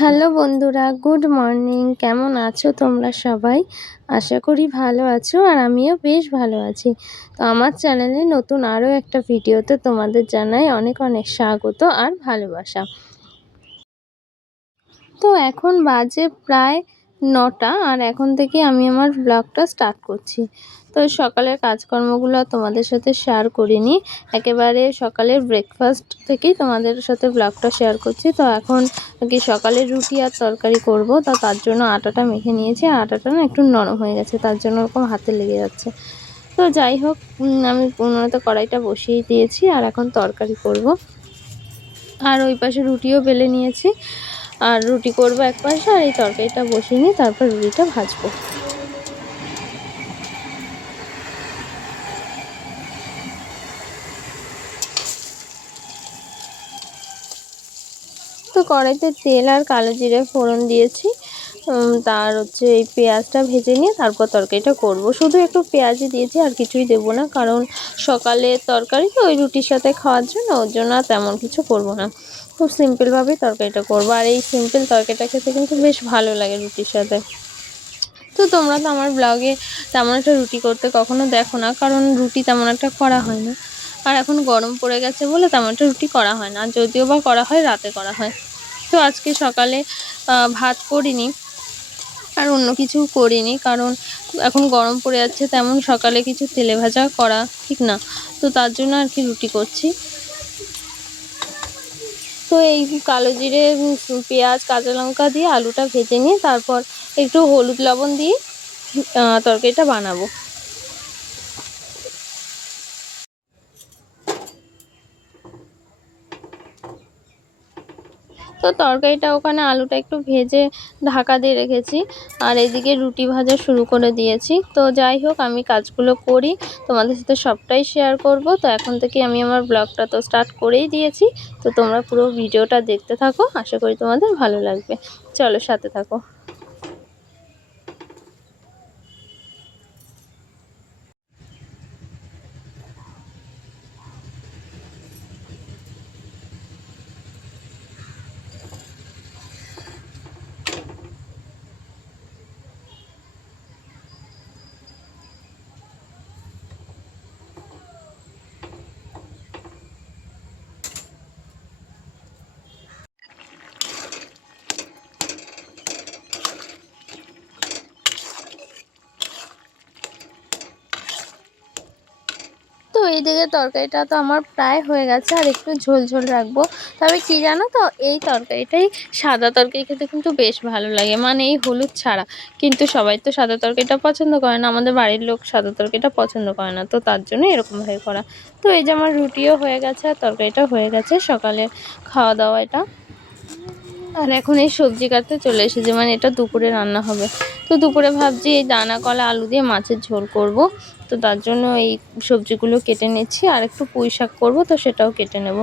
Hello বন্ধুরা, good morning. কেমন আছো তোমরা সবাই? আশা করি ভালো আছো আর আমিও বেশ ভালো আছি। তো আমার চ্যানেলে নতুন আরও একটা ভিডিওতে তোমাদের জানাই অনেক অনেক স্বাগত আর ভালোবাসা। তো এখন বাজে প্রায় ৯টা আর এখন থেকে আমি আমার ব্লগটা স্টার্ট করছি। তো সকালের কাজকর্মগুলো তোমাদের সাথে শেয়ার করিনি, একেবারে সকালের ব্রেকফাস্ট থেকেই তোমাদের সাথে ব্লগটা শেয়ার করছি। তো এখন কি সকালে রুটি আর তরকারি করব, তো তার জন্য আটাটা মেখে নিয়েছি আর আটাটা না একটু নরম হয়ে গেছে, তার জন্য ওরকম হাতে লেগে যাচ্ছে। তো যাই হোক, আমি উনুনেতে কড়াইটা বসিয়ে দিয়েছি আর এখন তরকারি করব। আর ওই পাশে রুটিও বেলে নিয়েছি, আর রুটি করব এক পাশে আর এই তরকারিটা বসিয়ে নিয়ে তারপর রুটিটা ভাজবো। তো কড়াইতে তেল আর কালো জিরে ফোড়ন দিয়েছি, তার হচ্ছে এই পেঁয়াজটা ভেজে নিয়ে তারপর তরকারিটা করব। শুধু একটু পেঁয়াজই দিয়েছি, আর কিছুই দেবো না, কারণ সকালে তরকারি তো ওই রুটির সাথে খাওয়ার জন্য, ওর জন্য আর তেমন কিছু করব না। খুব সিম্পলভাবেই তরকারিটা করবো, আর এই সিম্পল তরকারিটা খেতে কিন্তু বেশ ভালো লাগে রুটির সাথে। তো তোমরা তো আমার ব্লগে তেমন একটা রুটি করতে কখনো দেখো না, কারণ রুটি তেমন একটা করা হয় না। আর এখন গরম পড়ে গেছে বলে তেমন একটা রুটি করা হয় না, যদিও বা করা হয় রাতে করা হয়। তো আজকে সকালে ভাত করিনি আর অন্য কিছু করিনি, কারণ এখন গরম পড়ে যাচ্ছে, তেমন সকালে কিছু তেলে ভাজা করা ঠিক না। তো তার জন্য আর কি রুটি করছি। তো এই কালো জিরে, পেঁয়াজ, কাঁচা লঙ্কা দিয়ে আলুটা ভেজে নিয়ে তারপর একটু হলুদ লবণ দিয়ে তরকারিটা বানাবো। তো তরকারিটা ওখানে আলুটা একটু ভেজে ঢাকা দিয়ে রেখেছি, আর এদিকে রুটি ভাজা শুরু করে দিয়েছি। তো যাই হোক, আমি কাজগুলো করি, তোমাদের সাথে সবটাই শেয়ার করব। তো এখন থেকে আমি আমার ব্লগটা তো স্টার্ট করেই দিয়েছি। তো তোমরা পুরো ভিডিওটা দেখতে থাকো, আশা করি তোমাদের ভালো লাগবে। চলো, সাথে থাকো। তো এইদিকে তরকারিটা তো আমার প্রায় হয়ে গেছে, আর একটু ঝোল ঝোল রাখবো। তবে কি জানো তো, এই তরকারিটাই সাদা তরকারি খেতে কিন্তু বেশ ভালো লাগে, মানে এই হলুদ ছাড়া। কিন্তু সবাই তো সাদা তরকারিটা পছন্দ করে না, আমাদের বাড়ির লোক সাদা তরকারিটা পছন্দ করে না, তো তার জন্য এরকমভাবে করা। তো এই যে আমার রুটিও হয়ে গেছে আর তরকারিটাও হয়ে গেছে, সকালে খাওয়া দাওয়া এটা। আর এখন এই সবজি কাটতে চলে এসেছি, মানে এটা দুপুরে রান্না হবে। তো দুপুরে ভাবছি এই দানা কলা আলু দিয়ে মাছের ঝোল করব। তো তার জন্য এই সবজিগুলো কেটে নিচ্ছি, আর একটু পুঁই শাক করবো, তো সেটাও কেটে নেব।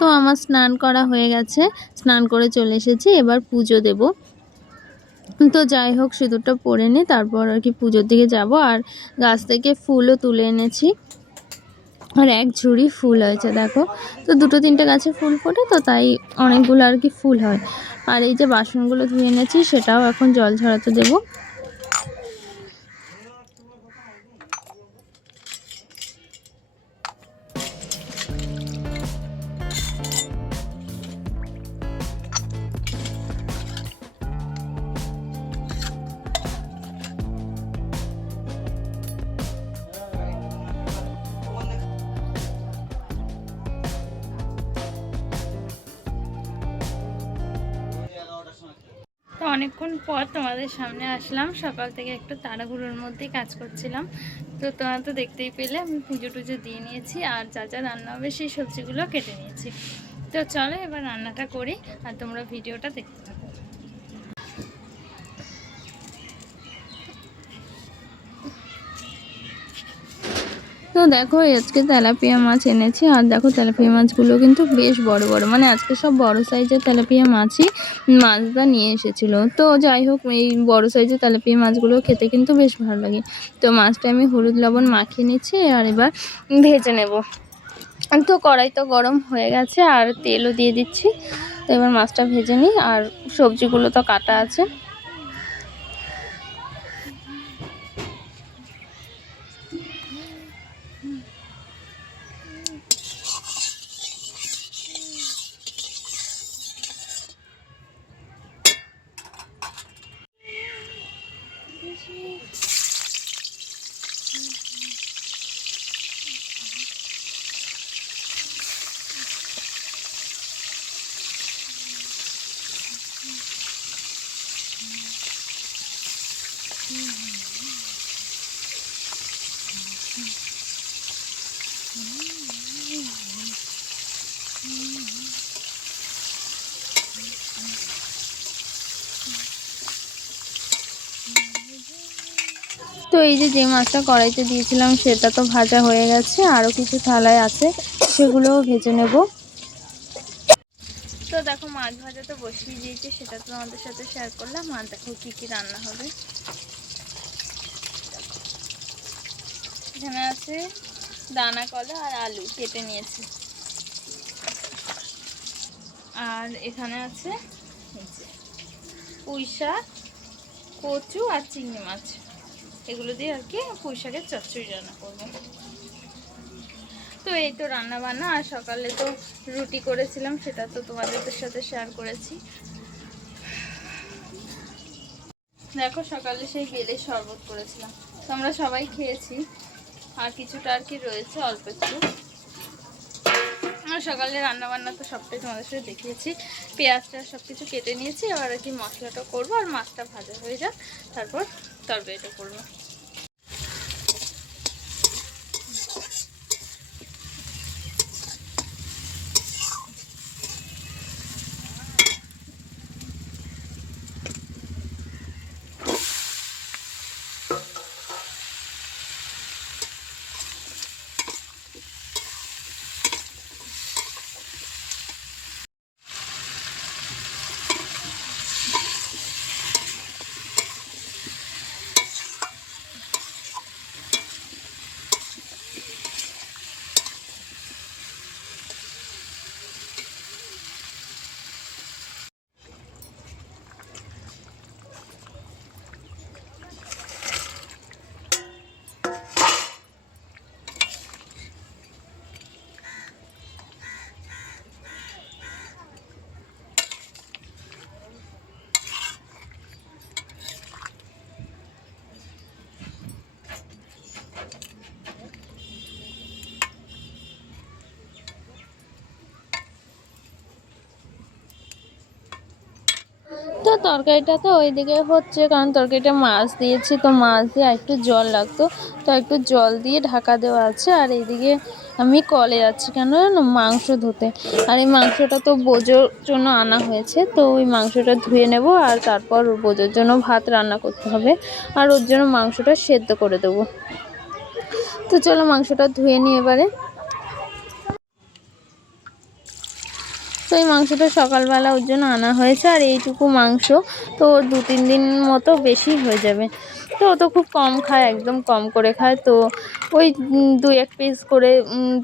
তো আমার স্নান করা হয়ে গেছে, স্নান করে চলে এসেছি, এবার পুজো দেব। তো যাই হোক, সিঁদুরটা পরে নিই, তারপর আর কি পুজোর দিকে যাব। আর গাছ থেকে ফুলও তুলে এনেছি, আর এক ঝুড়ি ফুল হয়েছে দেখো। তো দুটো তিনটে গাছে ফুল ফোটে, তো তাই অনেকগুলো আর কি ফুল হয়। আর এই যে বাসনগুলো ধুয়ে এনেছি, সেটাও এখন জল ঝরাতে দেবো। তো অনেকক্ষণ পর তোমাদের সামনে আসলাম। সকাল থেকে একটু তাড়াহুড়োর মধ্যেই কাজ করছিলাম। তো তোমরা তো দেখতেই পেলে আমি পুজো টুজো দিয়ে নিয়েছি, আর যা যা রান্না হবে সেই সবজিগুলো কেটে নিয়েছি। তো চলো এবার রান্নাটা করি, আর তোমরা ভিডিওটা দেখতে থাকো। তো দেখো আজকে তেলাপিয়া মাছ এনেছি, আর দেখো তেলাপিয়া মাছগুলো কিন্তু বেশ বড় বড়, মানে আজকে সব বড় সাইজের তেলাপিয়া মাছই মাছদা নিয়ে এসেছিল। তো যাই হোক, এই বড় সাইজের তেলাপিয়া মাছগুলো খেতে কিন্তু বেশ ভালো লাগে। তো মাছটা আমি হলুদ লবণ মাখিয়ে নিচ্ছি, আর এবার ভেজে নেব। তো কড়াই তো গরম হয়ে গেছে, আর তেলও দিয়ে দিচ্ছি। তো এবার মাছটা ভেজে নিই, আর সবজিগুলো তো কাটা আছে। তো এই যে মাছটা কড়াইতে দিয়েছিলাম সেটা তো ভাজা হয়ে গেছে, আরও কিছু থালায় আছে, সেগুলোও ভেজে নেব। তো দেখো মাছ ভাজা তো বসিয়ে দিয়েছি, সেটা তো আমাদের সাথে শেয়ার করলাম। আর দেখো কি কি রান্না হবে। এখানে আছে দানা কলা আর আলু কেটে নিয়েছি, আর এখানে আছে পুঁই শাক, কচু আর চিংড়ি মাছ। এগুলো দিয়ে আর কি পুঁই শাকের চচ্চড়ি রান্না করবো। তো এই তো রান্না বান্না। আর সকালে তো রুটি করেছিলাম, সেটা তো তোমাদের সাথে শেয়ার করেছি। দেখো সকালে সেই বেলের শরবত করেছিলাম, তো আমরা সবাই খেয়েছি, আর কিছুটা আর কি রয়েছে অল্প একটু। আর সকালে রান্না বান্না তো সবটাই তোমাদের সাথে দেখিয়েছি। পেঁয়াজটা সব কিছু কেটে নিয়েছি, এবার আর কি মশলাটা করবো, আর মাছটা ভাজা হয়ে যাক, তারপর তরকারিটা করবো। তো তরকারিটা তো ওইদিকে হচ্ছে, কারণ তরকারিটা মাছ দিয়েছি, তো মাছ দিয়ে একটু জল লাগতো, তো একটু জল দিয়ে ঢাকা দেওয়া আছে। আর এইদিকে আমি কলে যাচ্ছি কেন জানো, মাংস ধুতে। আর এই মাংসটা তো বোজোর জন্য আনা হয়েছে, তো ওই মাংসটা ধুয়ে নেব, আর তারপর বোজোর জন্য ভাত রান্না করতে হবে, আর ওর জন্য মাংসটা সেদ্ধ করে দেবো। তো চলো মাংসটা ধুয়ে নিই এবারে। তো এই মাংসটা সকালবেলা ওর জন্য আনা হয়েছে, আর এইটুকু মাংস তো ওর 2-3 দিন মতো বেশি হয়ে যাবে। তো ও তো খুব কম খায়, একদম কম করে খায়, তো ওই 2-1 পিস করে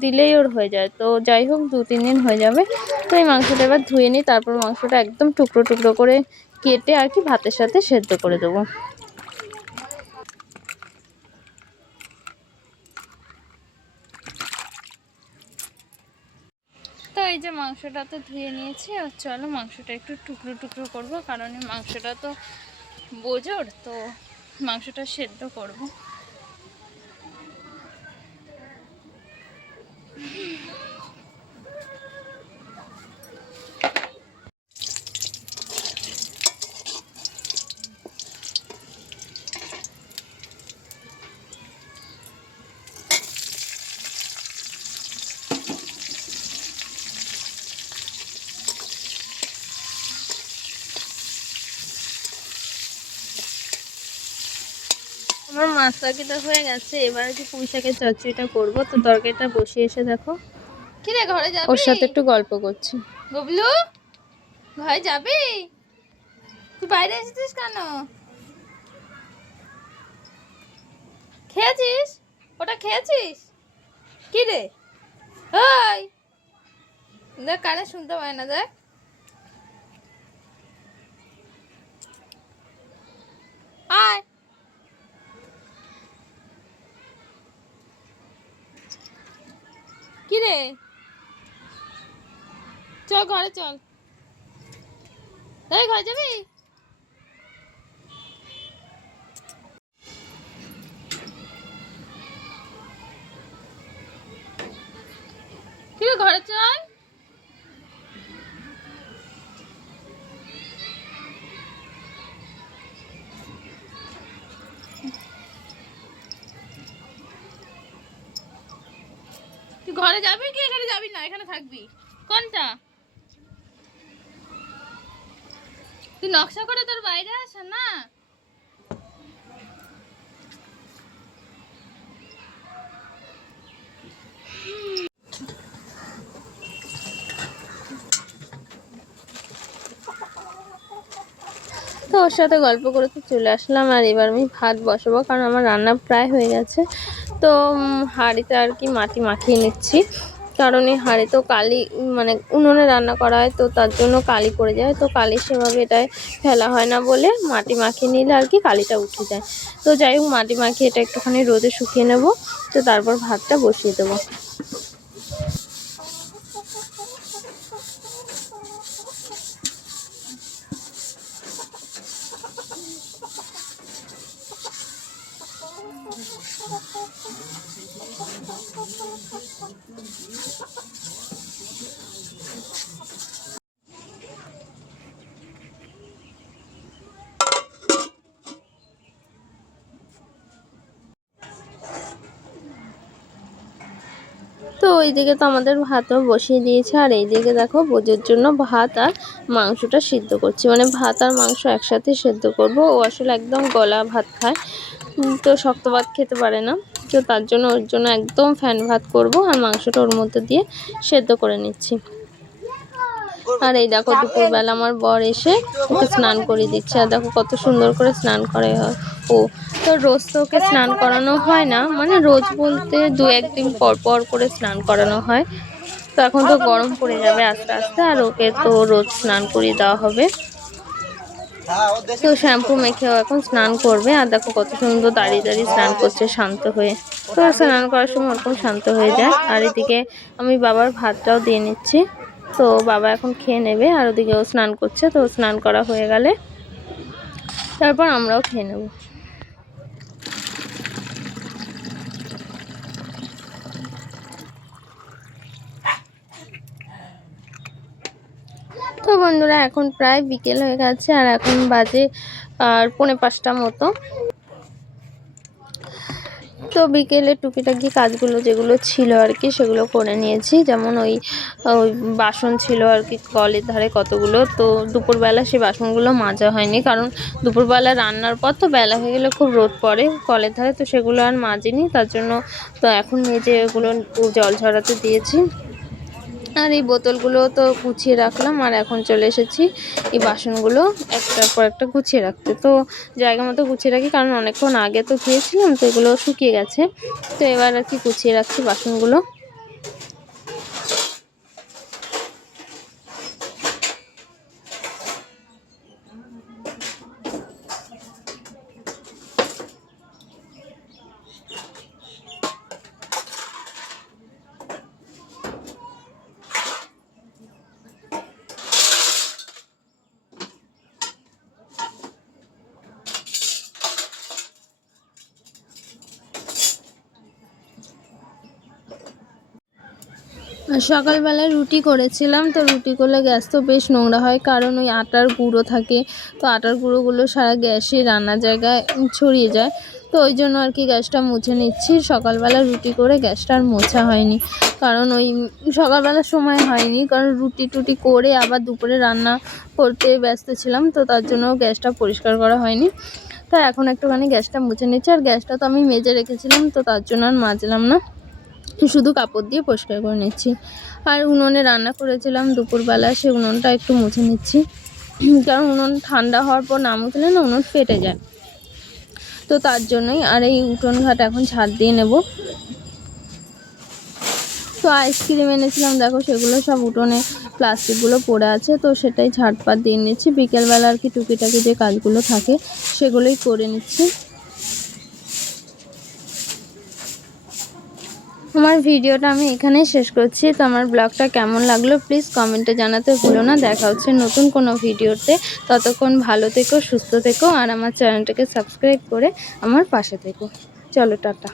দিলেই ওর হয়ে যায়। তো যাই হোক 2-3 দিন হয়ে যাবে। তো এই মাংসটা এবার ধুয়ে নিই, তারপর মাংসটা একদম টুকরো টুকরো করে কেটে আর কি ভাতের সাথে সেদ্ধ করে দেবো। তো এই যে মাংসটা তো ধুয়ে নিয়েছি, আর চলো মাংসটা একটু টুকরো টুকরো করবো, কারণ এই মাংসটা তো বোজোর, তো মাংসটা সেদ্ধ করব। আমার মাছ তরকারিটা হয়ে গেছে, এবার যে পুঁই শাকের চচ্চড়িটা করবো। তো তরকারিটা বসিয়ে এসে দেখো কি রে ঘরে যাবি? ওর সাথে একটু গল্প করছি। ববলু ঘরে যাবি? তুই বাইরে এসেছিস কেন? খেয়েছিস? ওটা খেয়েছিস? কি রে? ওই দেখ, কানে শুনতে পায় না, দেখ। আয়। কি রে? চল ঘরে চল। তাই ঘরে যাবি? কি রে, ঘরে চল। তুই ঘরে যাবি কি এখানে যাবি না? এখানে থাকবি কোনটা? তুই নকশা করে তোর বাইরে আসা না। তো ওর সাথে গল্প করতে চলে আসলাম, আর এবার আমি ভাত বসাবো, কারণ আমার রান্না প্রায় হয়ে গেছে। তো হাঁড়িতে আর কি মাটি মাখিয়ে নিচ্ছি, কারণ এই হাঁড়ি তো কালি, মানে উনুনে রান্না করা হয়, তো তার জন্য কালি পড়ে যায়। তো কালি সেভাবে এটায় ফেলা হয় না বলে মাটি মাখিয়ে নিলে আর কি কালিটা উঠে যায়। তো যাই হোক, মাটি মাখিয়ে এটা একটুখানি রোদে শুকিয়ে নেব, তো তারপর ভাতটা বসিয়ে দেবো। তো ওইদিকে তো আমাদের ভাতও বসিয়ে দিয়েছে, আর এইদিকে দেখো বোঝার জন্য ভাত আর মাংসটা সিদ্ধ করছি, মানে ভাত আর মাংস একসাথে সিদ্ধ করব। ও আসলে একদম গলা ভাত খায়, তো শক্ত ভাত খেতে পারে না। তো তার জন্য ওর জন্য একদম ফ্যান ভাত করব, আর মাংসটা ওর মধ্যে দিয়ে সেদ্ধ করে নিচ্ছি। আর এই দেখো দুপুরবেলা আমার বর এসে ওকে স্নান করিয়ে দিচ্ছে, আর দেখো কত সুন্দর করে স্নান করে ও। তো রোজ তো ওকে স্নান করানো হয় না, মানে রোজ বলতে 2-1 দিন পর পর করে স্নান করানো হয়। তো এখন তো গরম পড়ে যাবে আস্তে আস্তে, আর ওকে তো রোজ স্নান করিয়ে দেওয়া হবে। তো শ্যাম্পু মেখেও এখন স্নান করবে, আর দেখো কত সুন্দর দাঁড়িয়ে দাঁড়িয়ে স্নান করছে শান্ত হয়ে। তো স্নান করার সময় ওরকম শান্ত হয়ে যায়। আর এদিকে আমি বাবার ভাতটাও দিয়ে নিচ্ছি, তো বাবা এখন খেয়ে নেবে। আর ওদিকে ও স্নান করছে, তো স্নান করা হয়ে গেলে তারপর আমরাও খেয়ে নেব। তো বন্ধুরা, এখন প্রায় বিকেল হয়ে গেছে, আর এখন বাজে আর 4:45 মতো। তো বিকেলে টুকিটাকি কাজগুলো যেগুলো ছিল আর কি, সেগুলো করে নিয়েছি। যেমন ওই বাসন ছিল আর কি কলের ধারে কতগুলো, তো দুপুরবেলা সেই বাসনগুলো মাজা হয়নি, কারণ দুপুরবেলা রান্নার পর তো বেলা হয়ে গেলে খুব রোদ পড়ে কলের ধারে, তো সেগুলো আর মাজিনি। তার জন্য তো এখন মেজে এগুলো জল ঝরাতে দিয়েছি। আর এই বোতলগুলো তো গুছিয়ে রাখলাম, আর এখন চলে এসেছি এই বাসনগুলো একটার পর একটা গুছিয়ে রাখতে। তো জায়গা মতো গুছিয়ে রাখি, কারণ অনেকক্ষণ আগে তো ধুয়েছিলাম, তো এগুলো শুকিয়ে গেছে। তো এবার আর কি গুছিয়ে রাখছি বাসনগুলো। সকালবেলায় রুটি করেছিলাম, তো রুটি করলে গ্যাস তো বেশ নোংরা হয়, কারণ ওই আটার গুঁড়ো থাকে। তো আটার গুঁড়োগুলো সারা গ্যাসে রান্নার জায়গায় ছড়িয়ে যায়। তো ওই জন্য আর কি গ্যাসটা মুছে নিচ্ছি। সকালবেলা রুটি করে গ্যাসটা আর মোছা হয়নি, কারণ ওই সকালবেলার সময় হয়নি, কারণ রুটি টুটি করে আবার দুপুরে রান্না করতে ব্যস্ত ছিলাম, তো তার জন্য গ্যাসটা পরিষ্কার করা হয়নি। তো এখন একটুখানি গ্যাসটা মুছে নিচ্ছি, আর গ্যাসটা তো আমি মেজে রেখেছিলাম, তো তার জন্য আর মাজলাম না, শুধু কাপড় দিয়ে পরিষ্কার করে নিচ্ছি। আর উনুনে রান্না করেছিলাম দুপুরবেলা, সেই উনুনটা একটু মুছে নিচ্ছি, কারণ উনুন ঠান্ডা হওয়ার পর না মুছলে না উনুন ফেটে যায়, তো তার জন্যই। আর এই উঠোন ঘাট এখন ঝাড় দিয়ে নেব। তো আইসক্রিম এনেছিলাম, দেখো সেগুলো সব উঠোনে প্লাস্টিকগুলো পড়ে আছে, তো সেটাই ঝাড়পাট দিয়ে নিচ্ছি। বিকেলবেলা আর কি টুকিটাকি যে কাজগুলো থাকে সেগুলোই করে নিচ্ছি। আমার ভিডিওটা আমি এখানেই শেষ করছি। তো আমার ব্লগটা কেমন লাগলো প্লিজ কমেন্টে জানাতে ভুলো না। দেখা হচ্ছে নতুন কোনো ভিডিওতে, ততক্ষণ ভালো থেকো, সুস্থ থেকো, আর আমার চ্যানেলটাকে সাবস্ক্রাইব করে আমার পাশে থেকো। চলো টাটা।